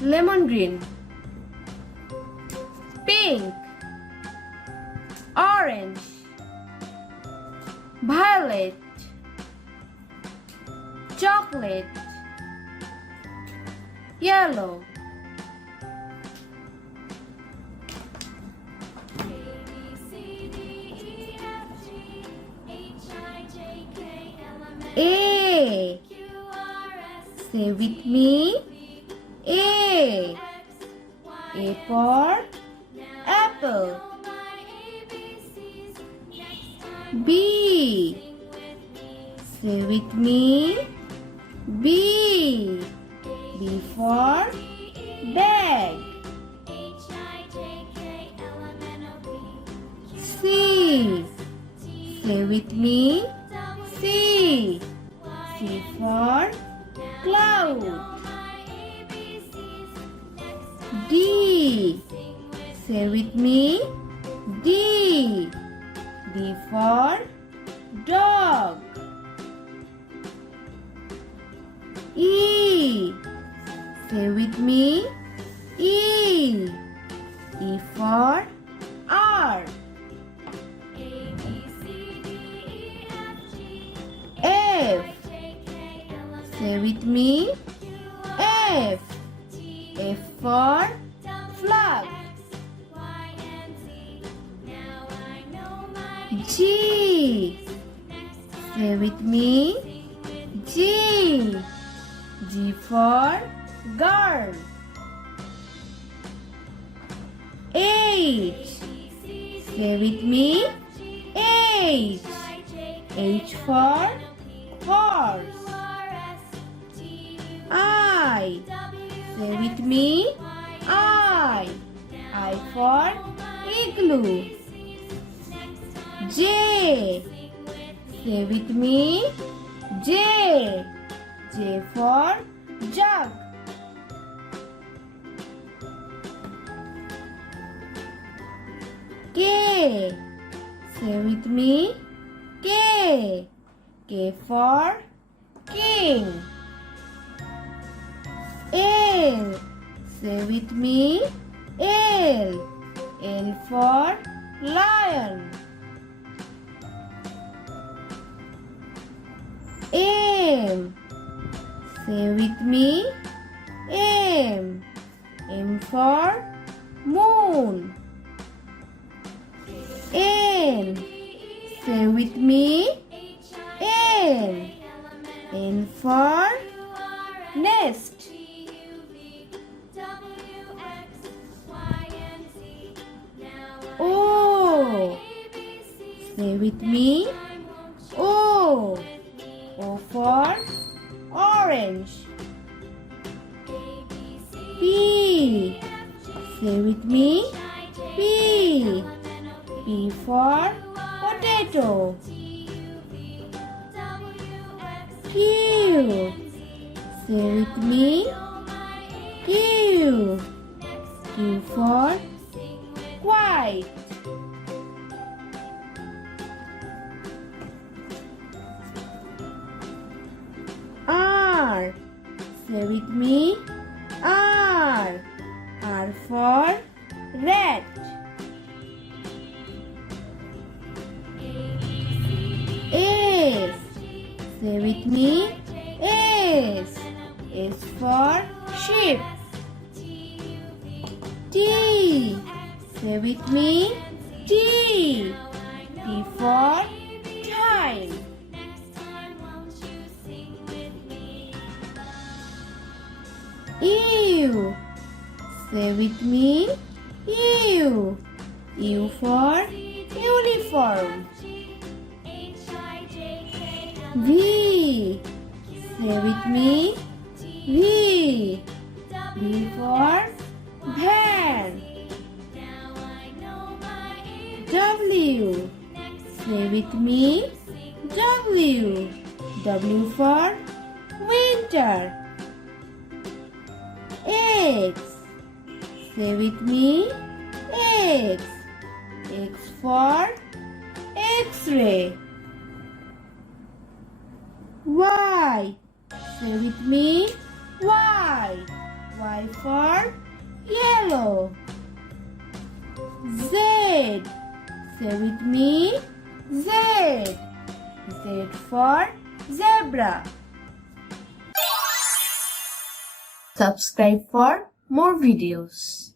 lemon green, pink, orange, violet, chocolate, yellow. A. Say with me. A. A for apple. B. Say with me. B. B for bag. C. Say with me. C. C for cloud. D. Say with me. D. D for dog. E. Say with me. E. E for R. F. Say with me. F. F for flag. G. Say with me. G. G for girl. H. Say with me. H. H for horse. I. Say with me. I. I for igloo. J. Say with me. J. J for jug. K. Say with me. K. K for king. L. Say with me. L. L for lion. M. Say with me. M. M for moon. N. Say with me. N. N for nest. O. Say with me. O. O for orange. P. Say with me. P. P for potato. Q. Say with me. Q. Q for white. R. Say with me. R. R for rat. S. Say with me. S. S for sheep. T. Say with me. T. T for time. U. Say with me. U. U for uniform. V. Say with me. V. V for van. W. Say with me. W. W for winter. X. Say with me. X. X for X-ray. Y. Say with me. Y. Y for yellow. Z. Say with me. Z. Z for zebra. Subscribe for more videos.